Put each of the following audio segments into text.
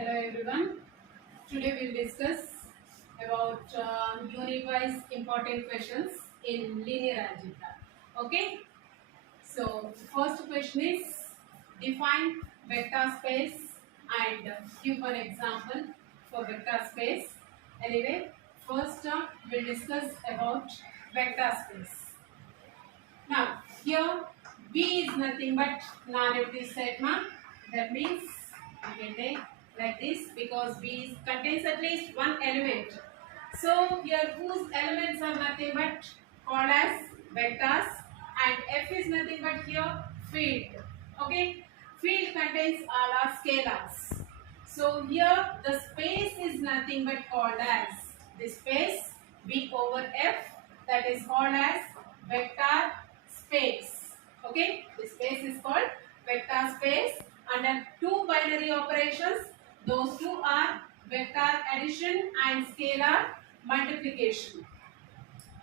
Hello everyone. Today we will discuss about unit-wise important questions in linear algebra. Okay. So first question is define vector space and give one example for vector space. Anyway, first we'll discuss about vector space. Now here V is nothing but non-empty set. That means we can take like this because V contains at least one element. So here whose elements are nothing but called as vectors, and F is nothing but here field. Okay, field contains all our scalars. So here the space is nothing but called as the space V over F, that is called as vector space. Okay, the space is called vector space. Under two binary operations, those two are vector addition and scalar multiplication.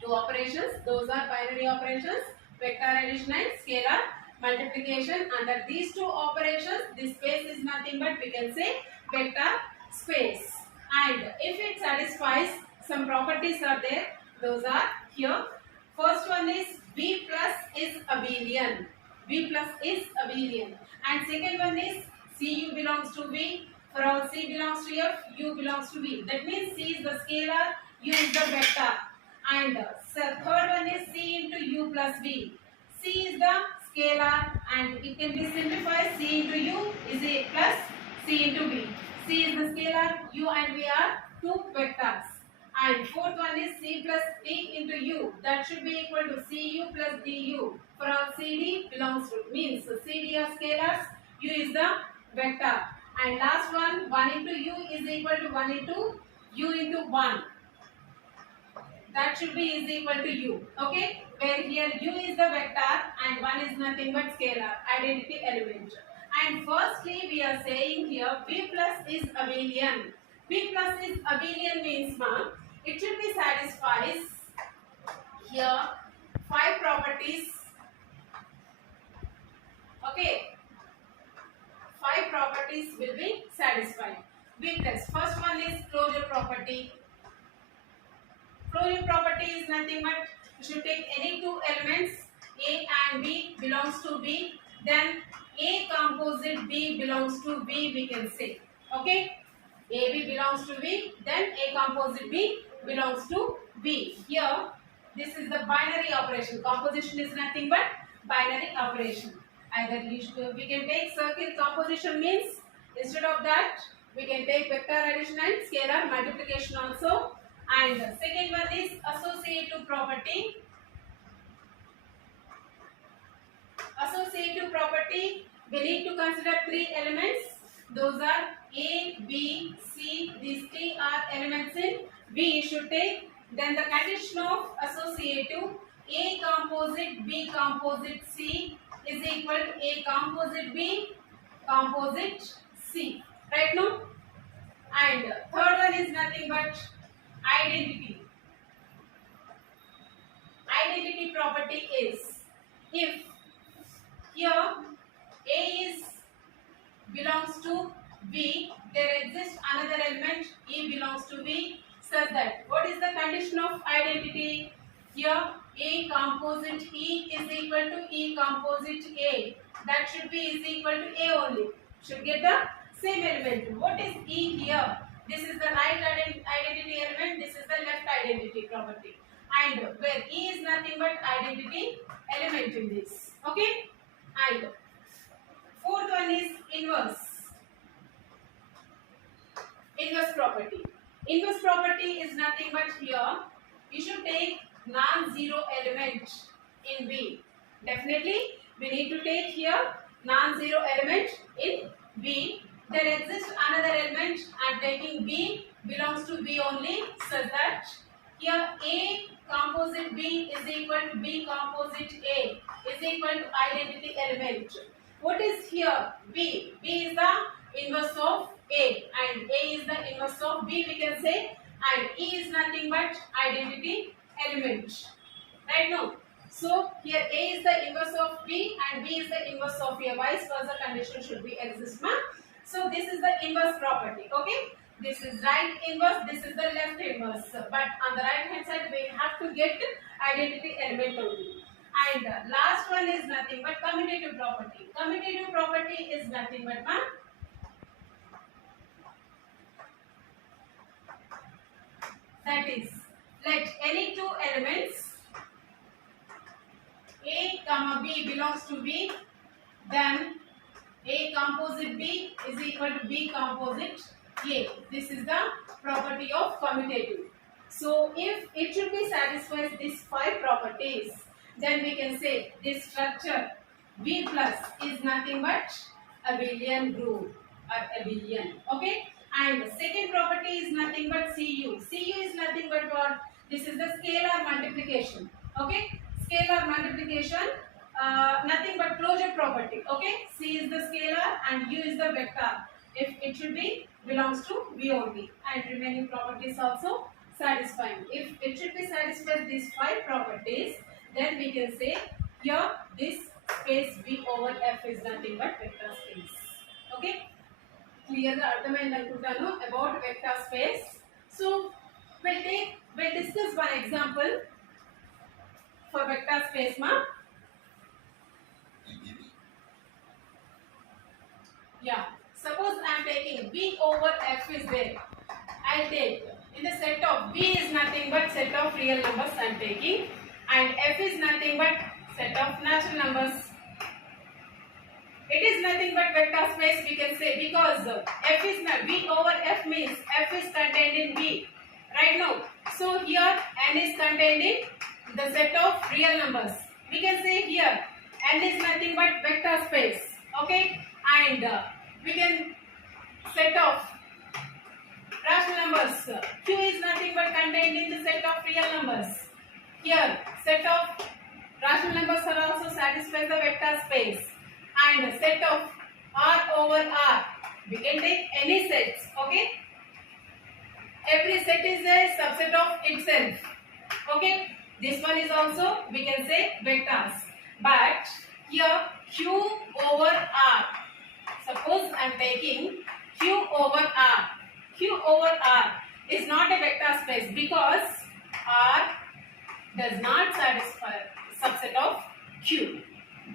Two operations, those are binary operations, vector addition and scalar multiplication. Under these two operations, the space is nothing but we can say vector space. And if it satisfies some properties are there, those are here. First one is V plus is abelian. V plus is abelian. And second one is Cu belongs to V. For all C belongs to F, U belongs to V. That means C is the scalar, U is the vector. And third one is C into U plus V. C is the scalar and it can be simplified. C into U is A plus C into V. C is the scalar, U and V are two vectors. And fourth one is C plus D into U. That should be equal to Cu plus Du. For all CD belongs to, means CD are scalars, U is the vector. And last one, 1 into U is equal to 1 into U into 1. That should be is equal to U. Okay, where here U is the vector and 1 is nothing but scalar, identity element. And firstly we are saying here V plus is abelian. V plus is abelian means it should be satisfies here 5 properties. Okay, 5 properties will be satisfied. V plus, first one is closure property. Closure property is nothing but you should take any two elements A and B belongs to B, then A composite B belongs to B we can say. Okay, AB belongs to B, then A composite B belongs to B. Here this is the binary operation. Composition is nothing but binary operation. Either we can take circle composition, means instead of that we can take vector addition and scalar multiplication also. And second one is associative property. Associative property, we need to consider 3 elements. Those are A, B, C. These 3 are elements in B should take. Then the condition of associative, A composite B composite C is equal to A composite B composite C. Right now? And third one is nothing but identity. Identity property is if here A is belongs to B, there exists another element E belongs to B, such that what is the condition of identity? Here A composite E is equal to E composite A. That should be is equal to A only. Should get the same element. What is E here? This is the right identity element, this is the left identity property. And where E is nothing but identity element in this. Okay? And fourth one is inverse. Inverse property. Inverse property is nothing but here you should take non-zero element in B. Definitely we need to take here non-zero element in B. There exists another element. I am taking B belongs to B only, such that here A composite B is equal to B composite A is equal to identity element. What is here? B. B is the inverse of A and A is the inverse of B we can say, and E is nothing but identity element. Right now? So here A is the inverse of B and B is the inverse of A. Vice versa condition should be exist. So this is the inverse property. Okay, this is right inverse, this is the left inverse. But on the right hand side we have to get identity element only. And last one is nothing but commutative property. Commutative property is nothing but that is, let any two elements A comma B belongs to B, then A composite B is equal to B composite A. This is the property of commutative. So if it should be satisfies these five properties, then we can say this structure B plus is nothing but abelian group or abelian. Okay, and the second property is nothing but Cu. Cu is nothing but what? This is the scalar multiplication. Okay, scalar multiplication, nothing but closure property. Okay, C is the scalar and U is the vector. If it should be belongs to V only, and remaining properties also satisfying. If it should be satisfied these five properties, then we can say here this space V over F is nothing but vector space. Okay, clear the అర్థమైంది అనుకుంటాను about vector space. So we'll discuss one example for vector space ma. Yeah, suppose I am taking V over F is there. I'll take in the set of V is nothing but set of real numbers I am taking, and F is nothing but set of natural numbers. It is nothing but vector space we can say, because F is not V over F means F is contained in V, right now. So here N is contained in the set of real numbers. We can say here N is nothing but vector space. Okay, and we can set of rational numbers. Q is nothing but contained in the set of real numbers. Here set of rational numbers are also satisfy the vector space, and set of R over R, we can take any sets. Okay, every set is a subset of itself. Okay, this one is also we can say vectors, but here Q over R, suppose I am taking Q over R. Q over R is not a vector space because R does not satisfy subset of Q.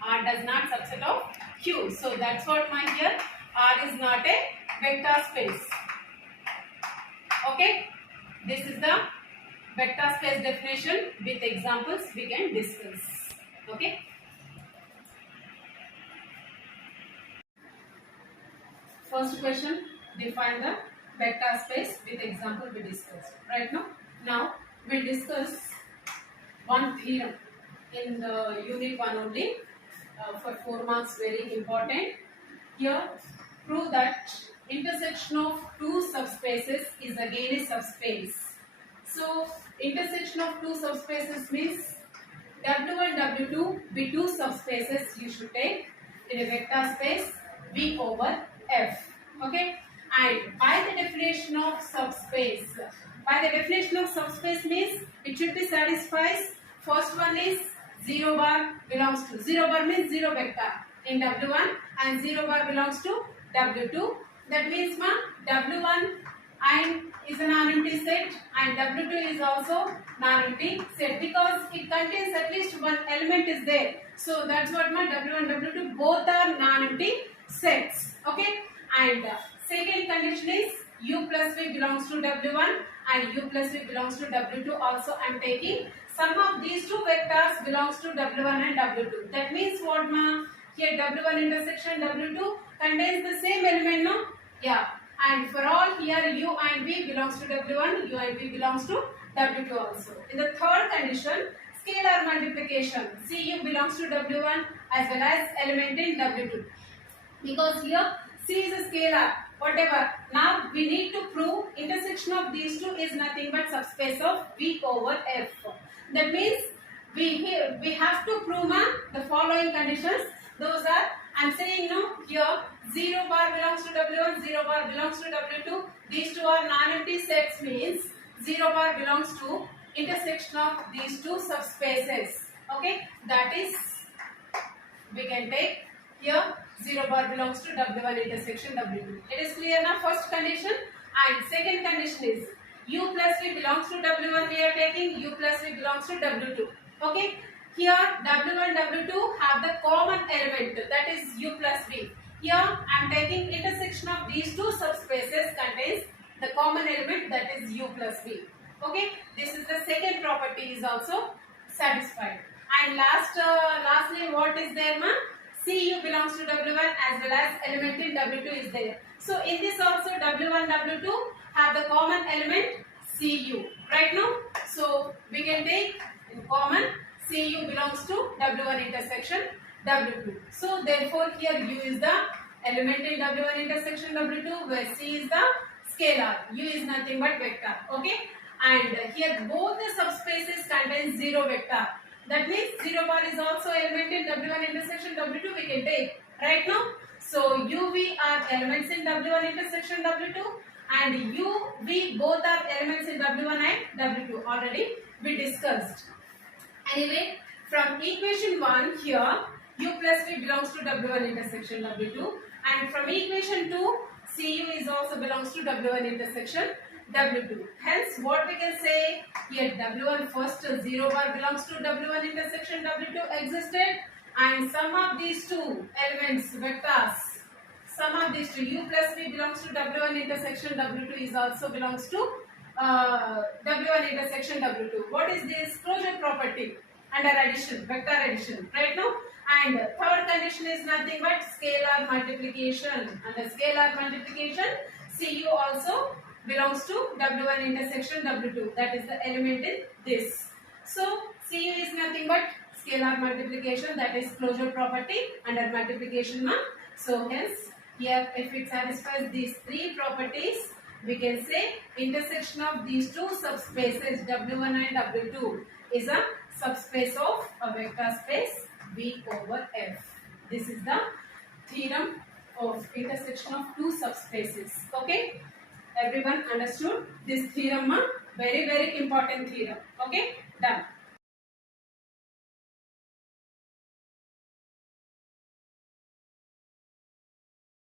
R does not subset of Q. So that's what my here R is not a vector space. Okay, this is the vector space definition. With examples we can discuss. Okay. First question, define the vector space. With example we discussed. Right now, we'll discuss one theorem in the unit 1 only, for 4 marks, very important. Here, prove that intersection of two subspaces is again a subspace. So intersection of two subspaces means W1 W2 be two subspaces you should take in a vector space V over F. Okay, and by the definition of subspace, means it should be satisfies. First one is 0 bar belongs to 0 bar means 0 vector in W1, and 0 bar belongs to W2. That means W1 and is a non-empty set, and W2 is also non-empty set because it contains at least one element is there. So that's what W1 W2 both are non-empty sets. Okay, and second condition is U plus V belongs to W1 and U plus V belongs to W2. Also I am taking sum of these two vectors belongs to W1 and W2. That means what here W1 intersection W2 contains the same element, no? Yeah. And for all here U and V belongs to W1, U and V belongs to W2 also. In the third condition, scalar multiplication, Cu belongs to W1 as well as element in W2. Because here C is a scalar, whatever. Now we need to prove intersection of these two is nothing but subspace of V over F. That means we have to prove the following conditions. Those are, I am saying no, here 0 bar belongs to W1, 0 bar belongs to W2. These two are non-empty sets means 0 bar belongs to intersection of these two subspaces. Okay, that is we can take here 0 bar belongs to W1 intersection W2. It is clear now, first condition. And second condition is U plus V belongs to W1 we are taking, U plus V belongs to W2. Okay. Here W1 W2 have the common element, that is U plus V. Here I am taking intersection of these two subspaces contains the common element, that is U plus V. Okay. This is the second property is also satisfied. And lastly what is there, ma? Cu belongs to W1 as well as element in W2 is there. So in this also W1 W2 have the common element Cu. Right now, so we can take in common Cu belongs to W1 intersection W2. So therefore here U is the element in W1 intersection W2, where C is the scalar. U is nothing but vector. Okay. And here both the subspaces contain 0 vector. That means 0 bar is also element in W1 intersection W2 we can take right now. So UV are elements in W1 intersection W2 and UV both are elements in W1 and W2. Already we discussed. Anyway, from equation 1 here U plus V belongs to W1 intersection W2, and from equation 2 Cu is also belongs to W1 intersection W2. Hence what we can say here, W1 first 0 bar belongs to W1 intersection W2 existed, and sum of these two elements vectors, sum of these two U plus V belongs to W1 intersection W2 is also belongs to W1 intersection W2. What is this? Closure property under addition, vector addition right now. And third condition is nothing but scalar multiplication. Under scalar multiplication Cu also belongs to W1 intersection W2, that is the element in this. So Cu is nothing but scalar multiplication, that is closure property under multiplication. So hence here if it satisfies these three properties, we can say intersection of these two subspaces W1 and W2 is a subspace of a vector space V over F. This is the theorem of intersection of two subspaces. Okay. Everyone understood this theorem? Very important theorem. Okay. Done.